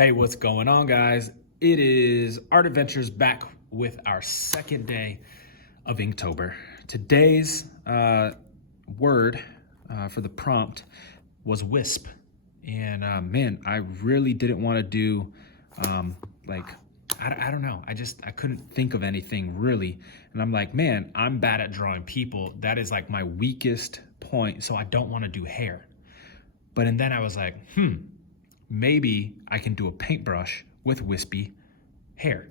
Hey, what's going on, guys? It is Art Adventures back with our second day of Inktober. Today's word for the prompt was Wisp. And man, I really didn't want to do I don't know. I couldn't think of anything really. And I'm like, man, I'm bad at drawing people. That is like my weakest point. So I don't want to do hair. And then I was like, maybe I can do a paintbrush with wispy hair.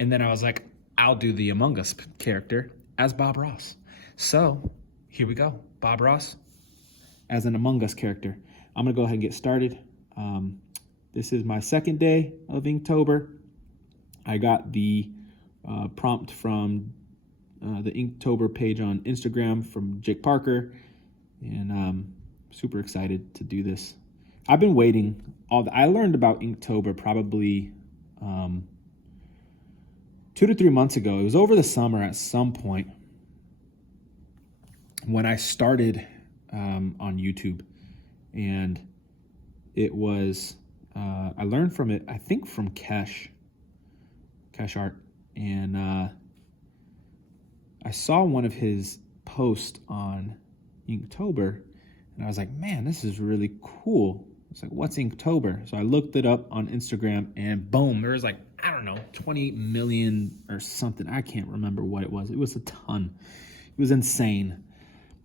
And then I was like, I'll do the Among Us character as Bob Ross. So here we go, Bob Ross as an Among Us character. I'm gonna go ahead and get started. This is my second day of Inktober. I got the prompt from the Inktober page on Instagram from Jake Parker, and I'm super excited to do this. I've been waiting. I learned about Inktober probably 2 to 3 months ago. It was over the summer at some point when I started on YouTube, and it was I learned from it, I think from Cash Art, and I saw one of his posts on Inktober, and I was like, man, this is really cool. It's like, what's Inktober? So I looked it up on Instagram, and boom, there was like, I don't know, 28 million or something. I can't remember what it was. It was a ton. It was insane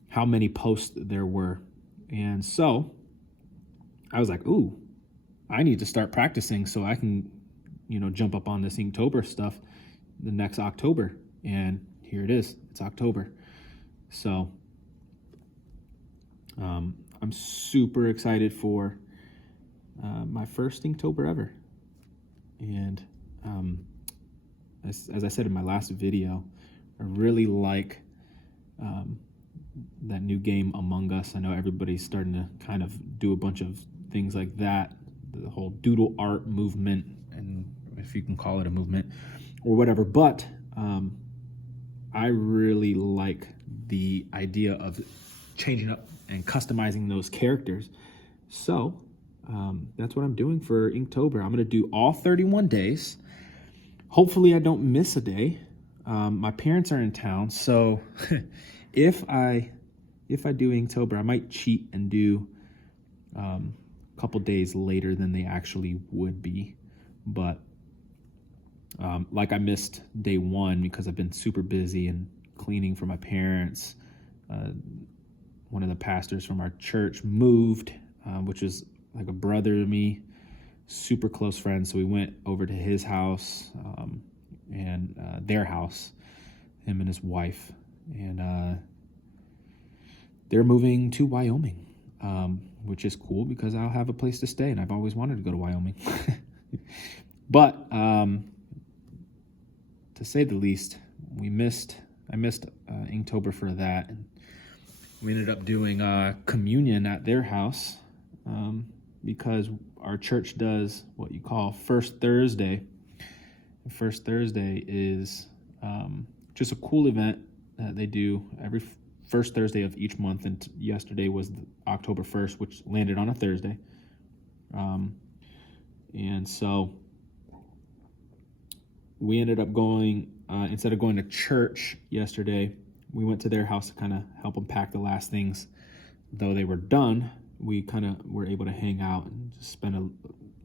how many posts there were. And so I was like, ooh, I need to start practicing so I can, jump up on this Inktober stuff the next October. And here it is. It's October. So I'm super excited for my first Inktober ever. And as I said in my last video, I really like that new game Among Us. I know everybody's starting to kind of do a bunch of things like that, the whole doodle art movement, and if you can call it a movement or whatever. But I really like the idea of changing up and customizing those characters. So that's what I'm doing for Inktober. I'm going to do all 31 days. Hopefully I don't miss a day. My parents are in town, so if I do Inktober, I might cheat and do a couple days later than they actually would be. But like I missed day one because I've been super busy and cleaning for my parents. One of the pastors from our church moved, which is like a brother to me, super close friends. So we went over to his house and their house, him and his wife, and they're moving to Wyoming, which is cool because I'll have a place to stay, and I've always wanted to go to Wyoming. But to say the least, I missed Inktober for that, and we ended up doing communion at their house because our church does what you call First Thursday. First Thursday is just a cool event that they do every first Thursday of each month, and yesterday was October 1st, which landed on a Thursday. And so we ended up going, instead of going to church yesterday, we went to their house to kind of help them pack the last things. Though they were done, we kind of were able to hang out and just spend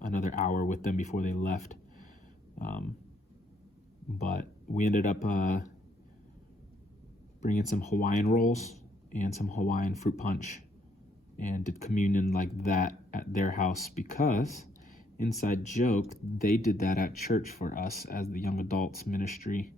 another hour with them before they left. But we ended up bringing some Hawaiian rolls and some Hawaiian fruit punch and did communion like that at their house because, inside joke, they did that at church for us as the young adults ministry.